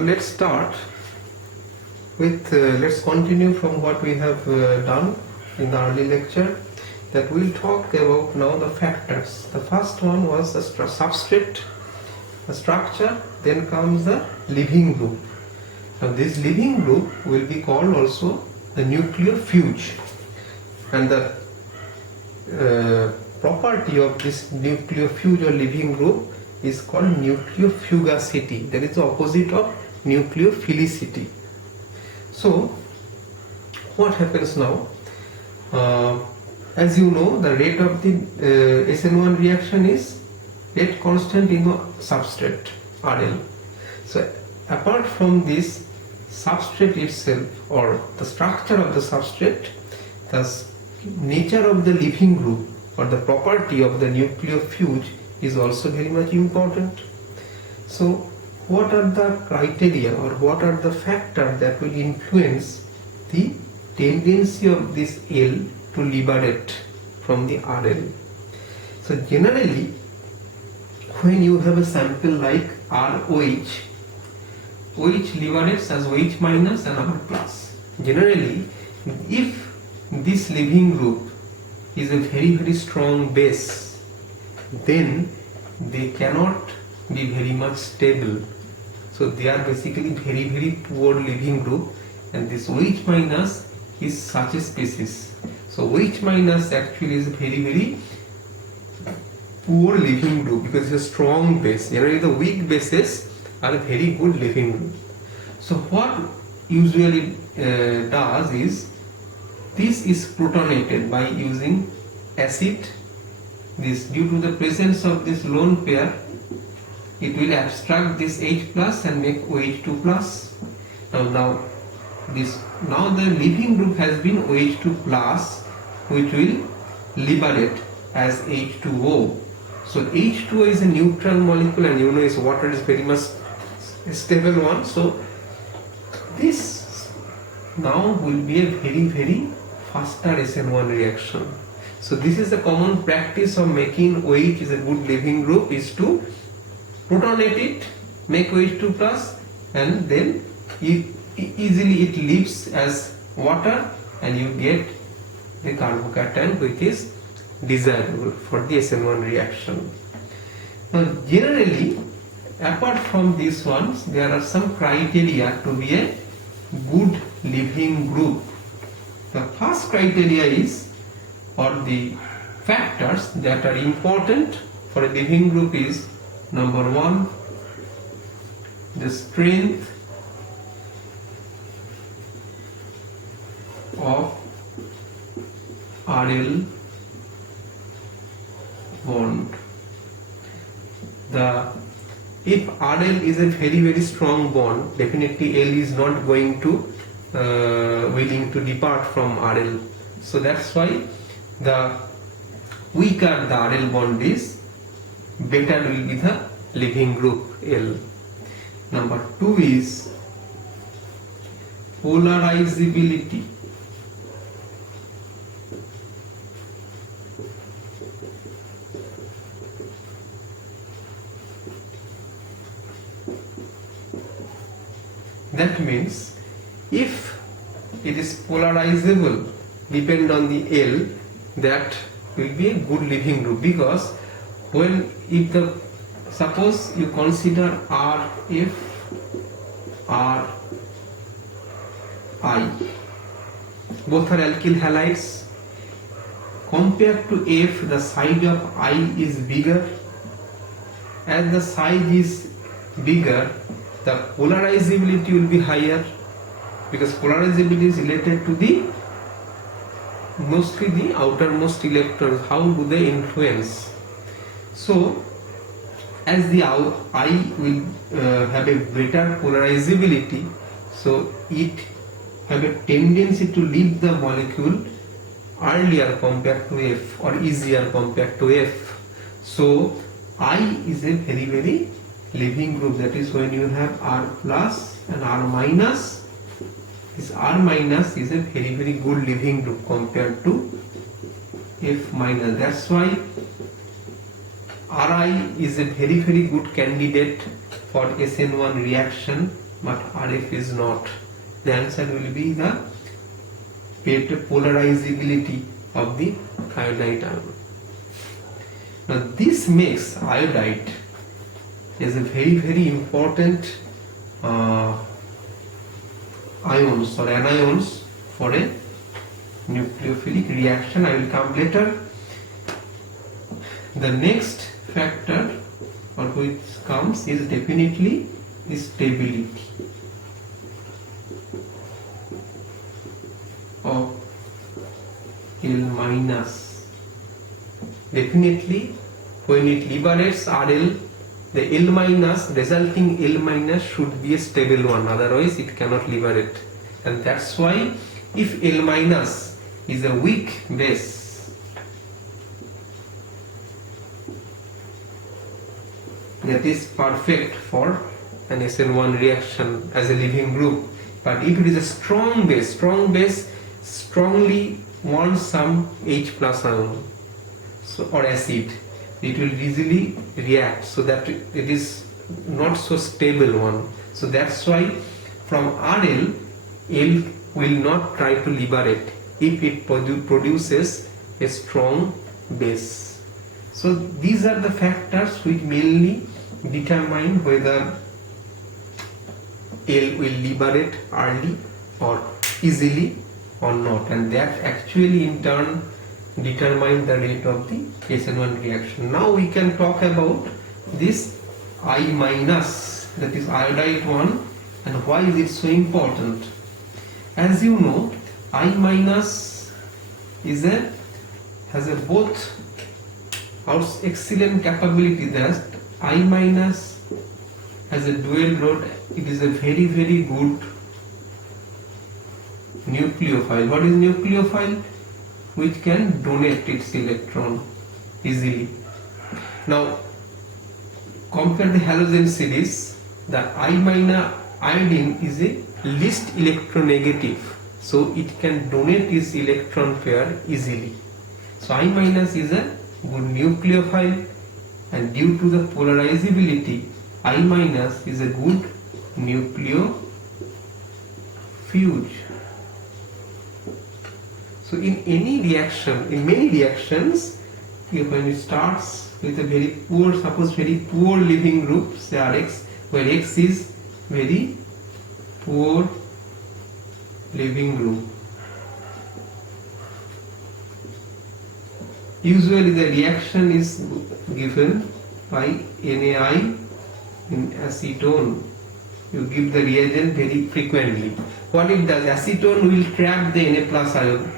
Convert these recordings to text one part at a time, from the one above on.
Let's start with, let's continue from what we have done in the early lecture, that we'll talk about now the factors. The first one was the substrate, the structure, then comes the living group. Now this living group will be called also the nucleophilic, and the property of this nucleophilic or living group is called nucleophugacity, that is the opposite of nucleophilicity. So what happens now? As you know, the rate of the SN1 reaction is rate constant in the substrate RL. So apart from this substrate itself or the structure of the substrate, the nature of the living group or the property of the nucleophilic is also very much important. So what are the criteria or what are the factors that will influence the tendency of this L to liberate from the RL? So generally, when you have a sample like ROH, OH liberates as OH minus and R plus. Generally, if this living group is a very strong base, then they cannot be very much stable. So they are basically very poor living group, and this OH minus is such a species. So OH minus actually is very poor living group because it's a strong base. Generally the weak bases are a very good living group. So what usually does is, this is protonated by using acid. This, due to the presence of this lone pair, it will abstract this H plus and make OH2 plus. Now the living group has been OH2 plus, which will liberate as H2O. So H2O is a neutral molecule, and you know its water is very much stable one. So this now will be a very faster SN1 reaction. So this is a common practice of making OH is a good living group, is to protonate it, make OH2 plus, and then easily it leaves as water, and you get the carbocation which is desirable for the SN1 reaction. Now generally, apart from these ones, there are some criteria to be a good living group. The first criteria is, or the factors that are important for a living group is, number one, the strength of RL bond. If RL is a very strong bond, definitely L is not going to willing to depart from RL. So that's why the weaker the RL bond is, better will be the living group L. Number two is polarizability. That means if it is polarizable, depend on the L, that will be a good living group, because suppose you consider RF, RI, both are alkyl halides. Compared to F, the side of I is bigger. As the size is bigger, the polarizability will be higher, because polarizability is related to the mostly the outermost electrons. How do they influence? So as the I will have a greater polarizability, so it have a tendency to leave the molecule earlier compared to F, or easier compared to F. So I is a very living group. That is, when you have R plus and R minus, this R minus is a very good living group compared to F minus. That's why Ri is a very good candidate for SN1 reaction but RF is not. The answer will be the polarizability of the iodide ion. Now this makes iodide is a very important ions or anions for a nucleophilic reaction. I will come later. The next factor or which comes is definitely the stability of L minus. Definitely when it liberates RL, the L minus, resulting L minus should be a stable one, otherwise it cannot liberate. And that's why if L minus is a weak base, that is perfect for an SN1 reaction as a living group. But if it is a strong base strongly wants some H plus ion, so, or acid, it will easily react, so that it is not so stable one. So that's why from RL, L will not try to liberate if it produces a strong base. So these are the factors which mainly determine whether L will liberate early or easily or not, and that actually in turn determine the rate of the SN1 reaction. Now we can talk about this I minus, that is iodide 1, and why is it so important. As you know, I minus is has a both excellent capability. That I minus has a dual role. It is a very good nucleophile. What is nucleophile? Which can donate its electron easily. Now compare the halogen series. The I minus iodine is a least electronegative, so it can donate its electron pair easily. So I minus is a good nucleophile, and due to the polarizability, I minus is a good nucleofuge. So in any reaction, in many reactions, when it starts with a very poor, suppose very poor living group, say Rx, where X is very poor living group, usually the reaction is given by NaI in acetone. You give the reagent very frequently. What it does, acetone will trap the Na plus ion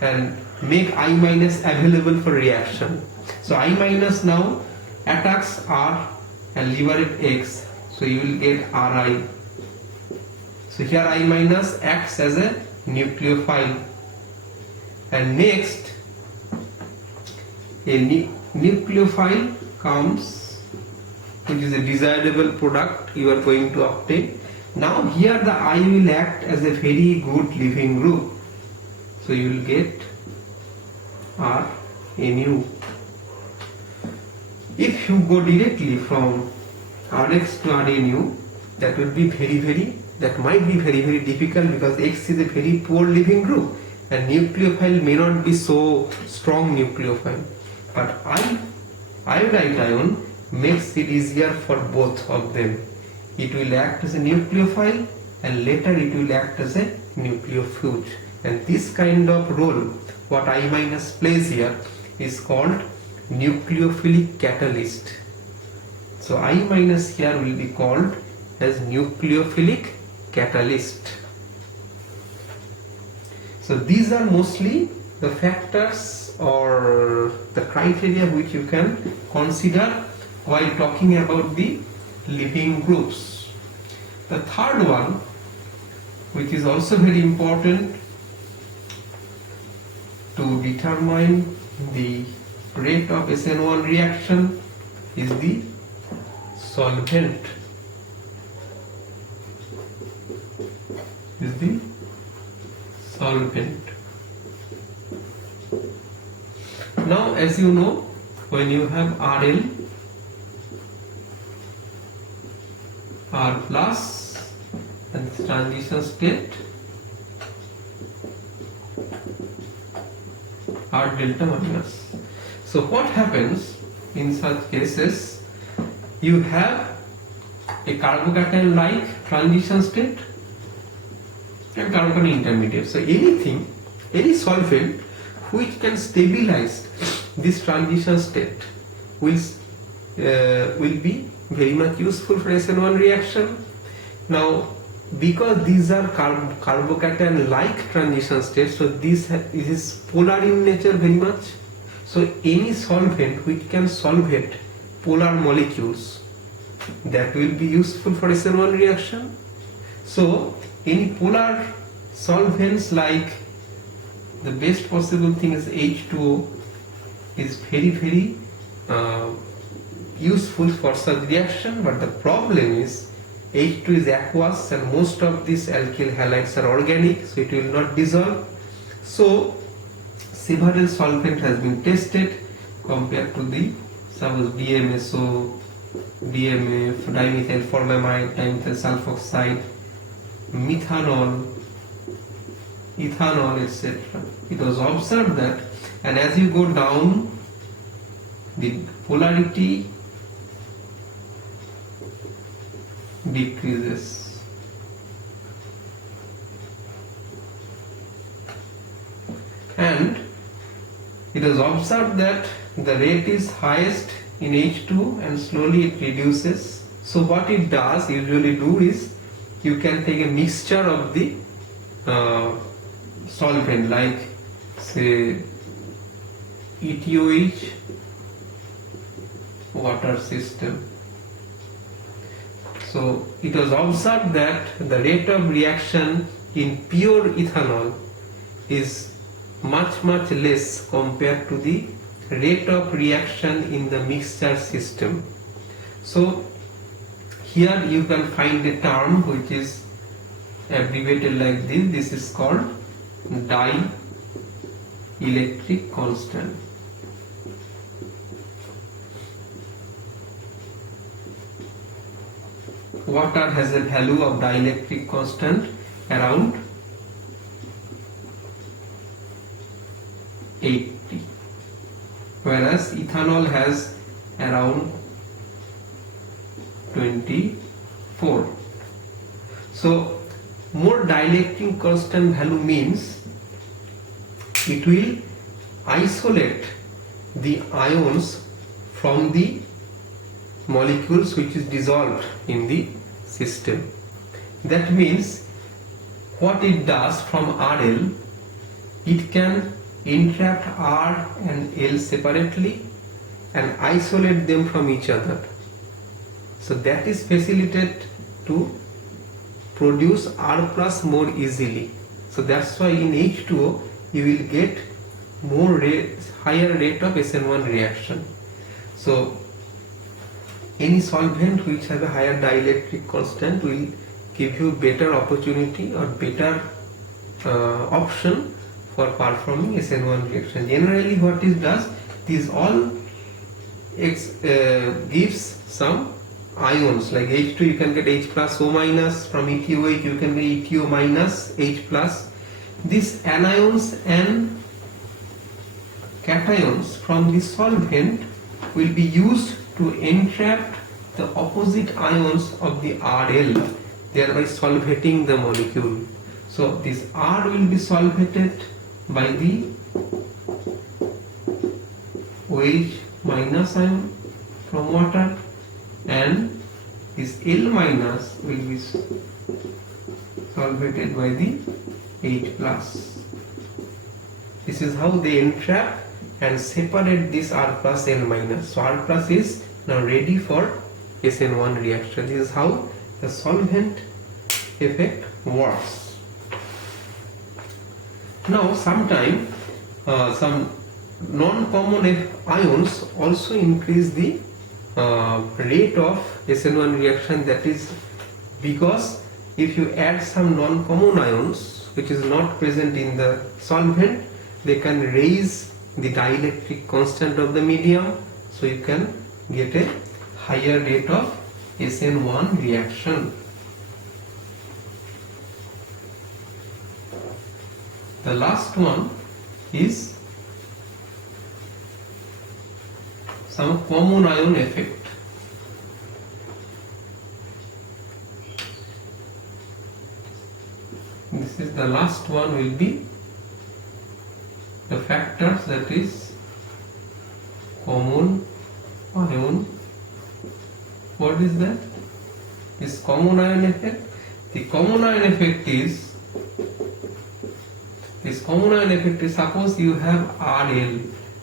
and make I minus available for reaction. So I minus now attacks R and liberate X, so you will get Ri. So here I minus acts as a nucleophile, and next a nucleophile comes, which is a desirable product you are going to obtain. Now here the I will act as a very good living group, so you will get RNU. If you go directly from Rx to RNU, that would be that might be very difficult, because X is a very poor living group and nucleophile may not be so strong nucleophile. But iodide ion makes it easier for both of them. It will act as a nucleophile and later it will act as a nucleofuge. And this kind of role, what I minus plays here, is called nucleophilic catalyst. So I minus here will be called as nucleophilic catalyst. So these are mostly the factors or the criteria which you can consider while talking about the living groups. The third one, which is also very important to determine the rate of SN1 reaction, is the solvent. Now, as you know, when you have RL, R plus and this transition state are delta minus. So what happens in such cases? You have a carbocation like transition state and carbocation intermediate. So any solvent which can stabilize this transition state will be very much useful for SN1 reaction. Now, because these are carbocation like transition states, so this is polar in nature very much. So any solvent which can solvate polar molecules, that will be useful for SN1 reaction. So any polar solvents, like the best possible thing is H2O, is very useful for such reaction. But the problem is H2 is aqueous and most of these alkyl halides are organic, so it will not dissolve. So several solvent has been tested compared to the suppose DMSO, DMF, dimethyl formamide, dimethyl sulfoxide, methanol, ethanol, etc. It was observed that, and as you go down, the polarity decreases. And it was observed that the rate is highest in H2 and slowly it reduces. So what it does usually do is, you can take a mixture of the solvent, like say ETOH water system. So it was observed that the rate of reaction in pure ethanol is much less compared to the rate of reaction in the mixture system. So here you can find a term which is abbreviated like this. This is called dielectric constant. Water has a value of dielectric constant around 80, whereas ethanol has around 24. So more dielectric constant value means it will isolate the ions from the molecules which is dissolved in the system. That means what it does from RL, it can entrap R and L separately and isolate them from each other. So that is facilitated to produce R plus more easily. So that's why in H2O you will get higher rate of SN1 reaction. So any solvent which have a higher dielectric constant will give you better opportunity or better option for performing SN1 reaction. Generally what it does, this all gives some ions, like H2 you can get H plus O minus, from ETOH you can get ETO minus H plus. These anions and cations from the solvent will be used to entrap the opposite ions of the RL, thereby solvating the molecule. So this R will be solvated by the OH minus ion from water, and this L minus will be solvated by the H plus. This is how they entrap and separate this R plus L minus. So R plus is now ready for SN1 reaction. This is how the solvent effect works. Now sometimes some non-common ions also increase the rate of SN1 reaction. That is because if you add some non-common ions which is not present in the solvent, they can raise the dielectric constant of the medium, so you can get a higher rate of SN1 reaction. The last one is some common ion effect. This is the last one, will be the factors, that is common ion. What is that? This common ion effect. The common ion effect is, suppose you have RL,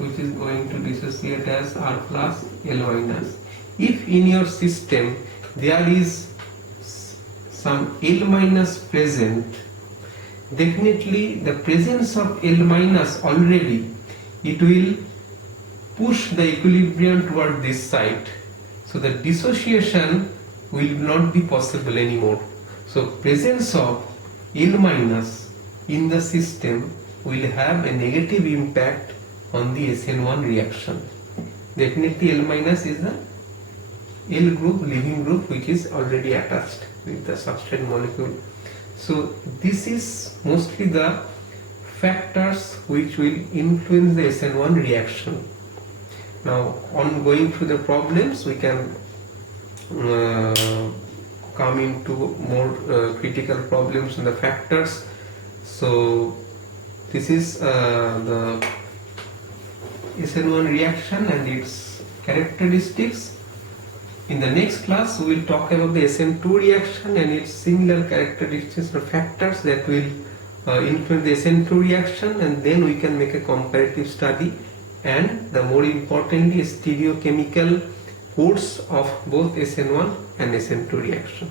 which is going to dissociate as R plus L minus. If in your system there is some L minus present, definitely the presence of L minus already, it will push the equilibrium toward this side. So the dissociation will not be possible anymore. So presence of L minus in the system will have a negative impact on the SN1 reaction. Definitely L minus is the L group, leaving group, which is already attached with the substrate molecule. So this is mostly the factors which will influence the SN1 reaction. Now, on going through the problems, we can come into more critical problems and the factors. So this is the SN1 reaction and its characteristics. In the next class, we will talk about the SN2 reaction and its similar characteristics or factors that will influence the SN2 reaction, and then we can make a comparative study and the more importantly stereochemical codes of both SN1 and SN2 reaction.